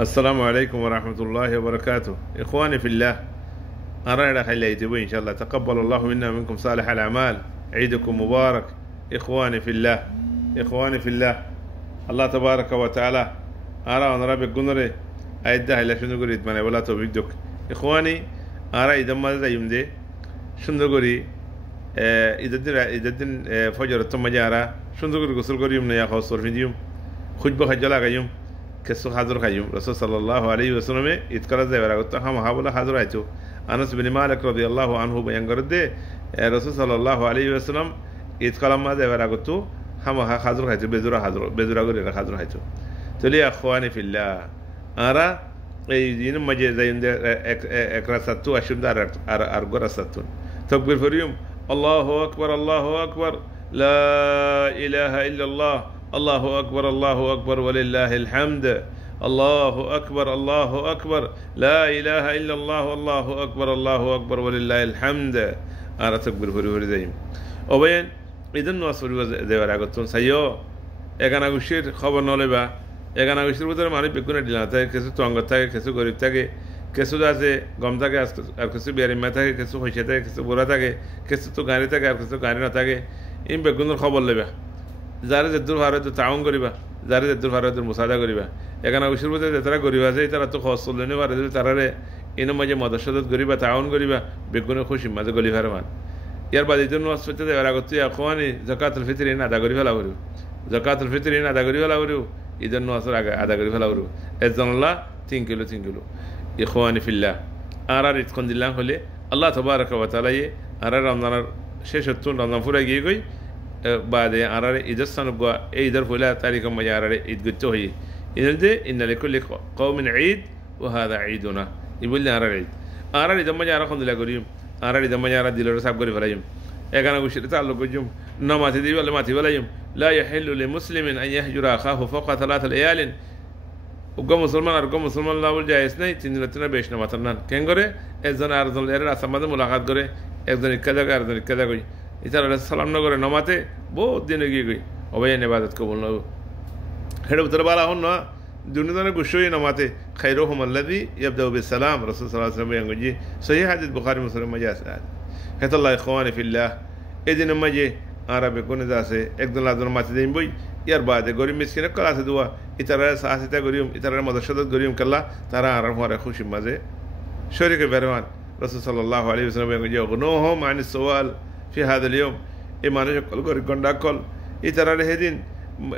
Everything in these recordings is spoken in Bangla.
السلام عليكم ورحمة الله وبركاته. إخواني في الله، أرانا خلي يتبوا إن شاء الله. تقبل الله منا ومنكم صالح الأعمال. عيدكم مبارك. إخواني في الله، إخواني في الله، الله تبارك وتعالى أرى أن ربك قنري أيده إلا شنو قريت من ولا توبيدك. إخواني أرى إذا ما ذا يمدي شنو قري إذا دين فجر التم جارا شنو قري قصر قري يوم نيا خاص صور في ديوم خد بخجلا قيوم كسو حاضر قيوم رسول صلى الله عليه وسلم يتكلم زي ورا قلت هم هؤلاء حاضر أيتو. أنس بن مالك رضي الله عنه بينقرد رسول صلى الله عليه وسلم يتكلم ما زي ورا قلت هم حاضر أيتو بزورا قري حاضر أيتو. تلي أخواني في الله أرى دين مجد زين إكراساتو أشم دار أرجوراساتون تكبر فريم الله أكبر الله أكبر لا إله إلا الله الله أكبر الله أكبر ولله الحمد الله أكبر الله أكبر لا إله إلا الله الله أكبر الله أكبر ولله الحمد. أرى تكبر فريم زين وبين إذن نوصل زي ورقتون سيو এখানে গুছির খবর নলেবা এখানে গুছির ভিতরে মানুষ বেগুনে দিলা থাকে কিছু তঙ্গ থাকে কিছু গরিব থাকে কিছু আছে গম থাকে আর কিছু বিয়ারিমা থাকে কিছু হইছে থাকে কিছু বুড়া থাকে কিছু তো গাড়ি থাকে আর কিছু গাড়ি না থাকে ইন বেগুনের খবর লেবা যারা যে দূর ভারত তাউন করিবা যারা যে দূর ভারতের মুসাদা করিবা এখানে গুছির ভিতরে যারা গরিব আছে তারা তো খরচ চললে পারে তারারে ইনো মাঝে মদসদত করিবা তাউন করিবা বেগুনের খুশি মাঝে গলি ভারমান ইয়ার বাদ ঈদের নামাজ পড়তে দেওয়ার আগত আখওয়ানি যাকাতুল ফিতর ইন আদা করি ফেলা করিও জাকাতুল ফিতর ইন আদা করি ফেলা করিও ঈদের নামাজের আগে আদা করি ফেলা করিও এজনাল্লাহ 3 কিলো ইখওয়ানি ফিল্লাহ আর ইতকন দিল্লাহ হলে আল্লাহ তাবারাকা ওয়া তাআলা আর রমজানের শেষ হতুন রমজান পুরা গিয়ে গই বাদে আর ঈদের সনগ এই ঈদের ফুলা তারিখ মজা আর ঈদ গচ্চ হই ঈদের দে ইন্না লিকুল্লি কওমিন ঈদ ওয়া হাদা ঈদুনা ইবুল আর ঈদ মজা আর খন্দিলা করিম আর ঈদ মজা আর দিলর সাব করি ফেলাইম এখানে গুছির তাল্লুক কইজুম নামাতি দিবি বলে মাতি ফেলাইম লা ইয়াহিল্লু লিমুসলিমিন আন ইয়াহজুরা আখাহু ফাওকা 3 লায়ালিন উগ্র মুসলমান আর মুসলমান লাউল জায়েজ নাই 3 দিন বেশ না মাতার না কেন করে একজন আরেকজন এর আসামাদে মুলাকাত করে একজন ইক্কা জায়গা আরেকজন ইক্কা জায়গা কই ইতারা সালাম না করে নামাতে বহুত দিন গিয়ে গই অবয় ইবাদত কবুল না হেড উত্তর বালা হন না দুনিয়ার গুশোই নামাতে খায়রুহুম আল্লাযী ইয়াবদাউ বিসসালাম রাসূল সাল্লাল্লাহু আলাইহি ওয়াসাল্লাম গজি সহিহ হাদিস বুখারী মুসলিম মাজাস হেতাল্লাহ ইখওয়ানি ফিল্লাহ এদিন মাঝে আরবে কোনে যাচ্ছে একজন লাজন মাতি দিন বই ইয়ার বাদে গরিব মিসকিন কল আছে দোয়া ইতারা সাহাসিতা গরিম ইতারা মদসদত গরিম কাল্লা তারা আর হওয়ার খুশি মাঝে শরীকে বেরওয়ান রাসূল সাল্লাল্লাহু আলাইহি ওয়াসাল্লাম গজি গুনাহুম আনিস সুওয়াল ফি হাদাল ইয়ুম এই মানুষ কল গরিব গন্ডা কল ইতারা হেদিন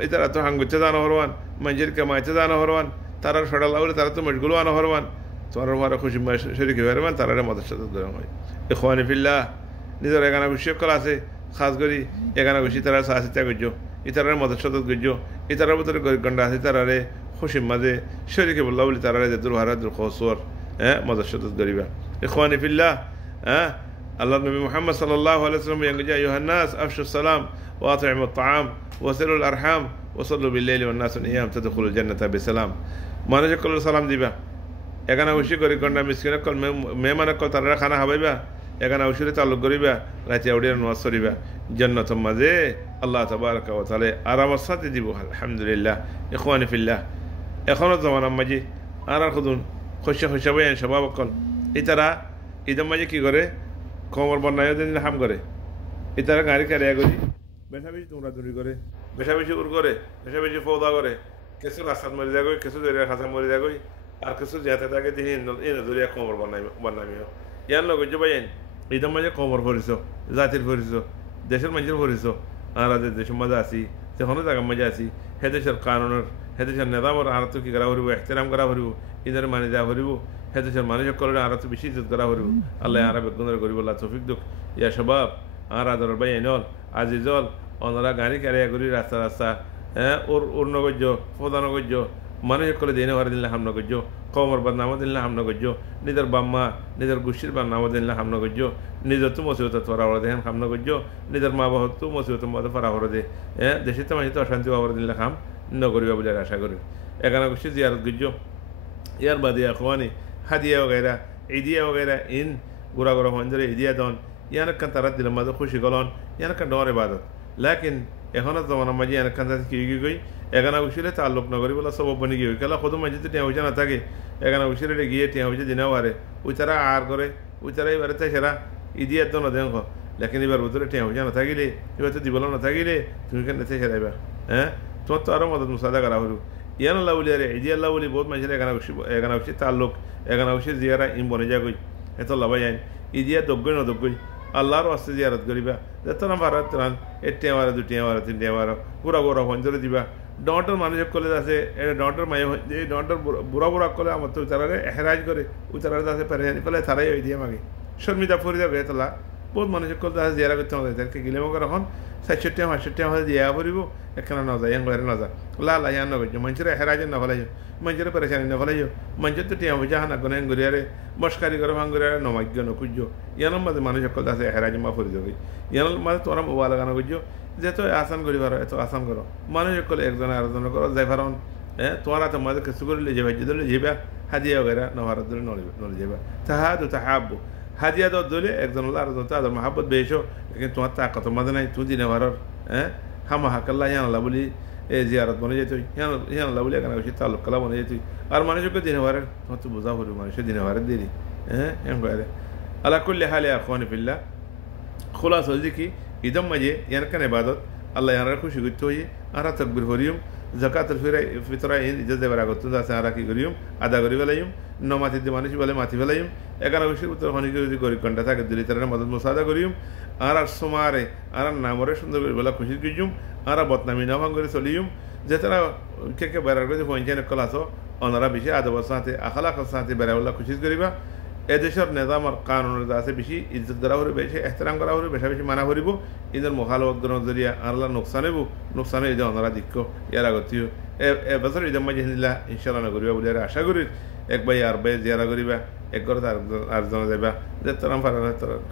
ইতারা তো হাঙ্গুতে জানা হরওয়ান মঞ্জির কামাইতে জানা হরওয়ান তারা সড়াল আউলে তারা তো মশগুল আনা হরওয়ান তোমার হওয়ার খুশি শরীকে বেরওয়ান তারা মদসদত গরিম হয় ইখওয়ানি ফিল্লাহ নিজের এখানে খুশি কল আছে খাস করি এখানে খুশি তারা সাহাসিতা গজ্জ ইতারার মদসদত গজ্জ ইতারার ভিতরে গরিব গন্ডা আছে তারারে খুশির মাঝে শরীকে বললা বলি তারারে দুর হারা দুর খসর মদসদত গরিবা ইখওয়ানি ফিল্লাহ আল্লাহ নবী মুহাম্মদ সাল্লাল্লাহু আলাইহি ওয়াসাল্লাম ইয়াঙ্গা আইয়ুহান নাস আফশু সালাম ওয়া আত'ইমুত তাআম ওয়া সিলুল আরহাম ওয়া সাল্লু বিল লাইলি ওয়ান নাস নিয়াম তাদখুলুল জান্নাতা বিসালাম মানুষ কল সালাম দিবা এখানে খুশি গরিব গন্ডা মিসকিন কল মেহমান কল তারা খানা খাবাইবা এখানে ঔষধে তাল্লুক করিবা রাতে আউডিয়ার নামাজ পড়িবা জান্নাতের মাঝে আল্লাহ তাবারাকা ওয়া তাআলা আরামের সাথে দিব আলহামদুলিল্লাহ ইখওয়ানি ফিল্লাহ এখনো জামানার মাঝে আর খুদুন খুশি খুশি বয়ান সবাব কল ইতারা ঈদের মাঝে কি করে কোমর বন্যায় দিন হাম করে ইতারা গাড়ি কারিয়া করি বেশা বেশি তোমরা দূরি করে বেশা বেশি উর করে বেশা বেশি ফৌদা করে কিছু রাস্তাত মরে যাগই কিছু দরিয়ার খাঁচা মরে যাগই আর কিছু যেতে থাকে দিন এনে দরিয়া কোমর বন্যামি ইয়ার লগে জবাইন ঈদের মাঝে কমর ভরিস জাতির ভরিস দেশের মানুষের ভরিস আর দেশের মাঝে আসি যখনও জায়গার মাঝে আসি হে দেশের কানুনের হে দেশের নেতামর আর তো কি করা ভরিব এহতেরাম করা ভরিব ঈদের মানে যা ভরিব হে দেশের মানুষের করলে আর তো বেশি ইজ্জত করা ভরিব আল্লাহ আর বেগুনের করিব আল্লাহ তৌফিক দুঃখ ইয়া সবাব আর আদর বাই এনল আজিজল অনরা গাড়ি কারিয়া করি রাস্তা রাস্তা ওর নগর্য প্রধান নগর্য মানুষের করলে দিনে হারে দিলে হাম নগর্য কমর বদনামা দিল্লা হামনা গজ্জো নিজের বাম্মা নিজের গোষ্ঠীর বদনামা দিল্লা হামনা গজ্জো নিজের তো মসিবত ফরাহর দেহেন হামনা গজ্জো নিজের মা বাবা তো মসিবত মধ্যে ফরাহর দে দেশে তো মানুষ তো অশান্তি বাবর দিল্লা খাম নগরিবা বলে আশা করি এখানে গোষ্ঠী জিয়ারত গজ্জো ইয়ার বাদে আখওয়ানি হাদিয়া वगैरह ঈদিয়া वगैरह ইন গুড়া গুড়া মঞ্জরে ঈদিয়া দন ইয়ান কান তারা দিল মাঝে খুশি গলন ইয়ান কান ডর ইবাদত লেকিন এখনো জমানা মাঝে এনে কান্তা কি গই এখানে উচিলে তাল্লুক নগরী বলে সব বনি গিয়ে খেলা কত মাঝে তো টিয়া হইছে না থাকে এখানে উচিলে গিয়ে টিয়া হইছে দিনেও আরে ওই তারা আর করে ওই তারাই বাড়িতে সেরা ইদিয়ার তো না দেখো লেকিন এবার ভিতরে টিয়া হইছে না থাকিলে এবার তো দিবল না থাকিলে তুমি কেন সেরাইবা হ্যাঁ তোমার তো আরো মদত মুসাদা করা হলো ইয়ান আল্লাহ বলি আরে ইদি আল্লাহ বলি বহুত মানুষের এখানে উচিত তাল্লুক এখানে উচিত জিয়ারা ইম বনে যা গই এত লাভাই আইন ইদিয়া দগ্গই নদগ্গই আল্লাহর আস্তে জিয়ারত করিবা যত না ভারত রান এটে মারা দুটি মারা তিনটে মারা পুরা গোড়া ভঞ্জরে দিবা ডন্টর মানুষ করলে আছে এটা ডন্টর মায়ে এই ডন্টর বুড়া বুড়া করলে আমার তো তারারে হেরাজ করে ওই তারারে আছে পেরেশানি ফেলে তারাই ওই দিয়ে মাগে শর্মিদা ফরিদা বেতলা বহুত মানুষ করলে আছে জিয়ারা করতে আমাদের তাদেরকে গিলে মগে এখন ৬৭-৬৫ আমাদের দিয়া পড়ব এখানে না যায় ঘরে না যা লাল ইয়ান নগর মানুষের হেরাজের না ফেলাই মানুষের পেরেশানি না ফেলাই মানুষের তো টিয়া হয়ে হানা গনে গড়িয়ারে মস্কারি করে ভাঙ্গুরিয়ারে নমাজ্ঞ নকুজ্য ইয়ানোর মাঝে মানুষ সকল আছে হেরাজ মা ফরিদ গই ইয়ানোর মাঝে তোরা মোবাইল লাগানো করছো যে তো আসান করি পারো এত আসান করো মানুষ সকলে একজনে আরেকজনে করো যাই পারন হ্যাঁ তোমার তো মাঝে কিছু করলে যে ভাই দিলে যাবা হাদিয়া গেরা নভারত ধরে নলে যাবা তাহাদু তাহাব্বু হাদিয়া দর দিলে একজন আরেকজন তাদের মহাব্বত বেশো লেকিন তোমার তাকত মাঝে নাই তুই দিনে ভারর হ্যাঁ হামা হাকাল্লা ইয়ানাল্লাহ বলি এই জিয়ারত বনে যেত ইয়ানাল্লাহ বলি এখানে উচিত তালুক কালা বনে যেত আর মানুষকে দিনে ভারের তোমার তো বোঝা করি মানুষের দিনে ভারের দেরি হ্যাঁ এম করে আল্লাহ করলে হালে আখওয়ানি ফিল্লাহ খোলাস হল কি ইদম মাঝে ইয়ানকান ইবাদত আল্লাহ ইয়ানার খুশি করতে হয়ে আরা তকবির করিম জাকাতুল ফিতরা ইজাজ দেবার আগত আছে আরা কি করিম আদা করি ফেলাইম নমাতি দিয়ে মানুষ বলে মাতি ফেলাইম এগারো বছর উত্তর হনিকে যদি গরিব ঘন্টা থাকে দিলি তারা মদত মুসাদা করিম আর সোমারে আর নামরে সুন্দর করে বলা খুশি করিম আর বদনামি না ভাঙ্গরে চলিম যে তারা কে বেড়ার করে পঞ্চায়েত কলাস ওনারা বেশি আদবের সাথে আখলাকের সাথে বেড়াবলা খুশি করিবা এদেশের নিজাম আর কানুন আছে বেশি ইজ্জত করা হলে বেশি এহতরাম করা হলে বেশি বেশি মানা করিব ইদের মোখালবত নজরিয়া আল্লাহ নোকসান হইব নোকসানে ঈদে ওনারা দিক্ষ ইয়ার আগতীয় এবছর ঈদের মাঝে হিন্দিলা ইনশাল্লাহ না করিবা বলে আশা করি এক ভাই আর ভাই জিয়ারা করিবা এক ঘরে আরেকজন যাবা যে তারা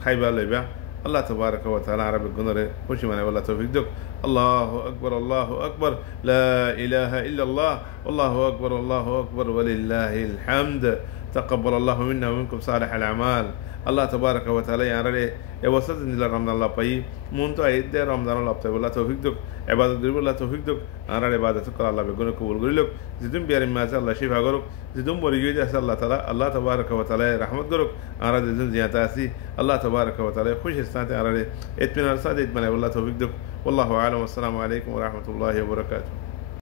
খাইবা লইবা আল্লাহ তবারক ওয়া তাআলা আরবিক গুণরে খুশি মানে আল্লাহ তৌফিক দিক আল্লাহু আকবার লা ইলাহা ইল্লাল্লাহ আল্লাহু আকবার ওয়ালিল্লাহিল হামদ تقبل الله منا ومنكم صالح الأعمال الله تبارك وتعالى يعني وسط إن رمضان الله باي مونتو عيد رمضان الله بتاعي والله توفيق دك عبادة قريب الله توفيق دك أنا عبادة كل الله بيكون قبول قريلك زدون بيارم ما الله شفاء قرب زدون بريجي جالس الله تعالى الله تبارك وتعالى رحمة قرب أنا زدون زيادة أسي الله تبارك وتعالى خوش استانت أنا إتمنى الصادق من والله توفيق دك والله أعلم والسلام عليكم ورحمة الله وبركاته.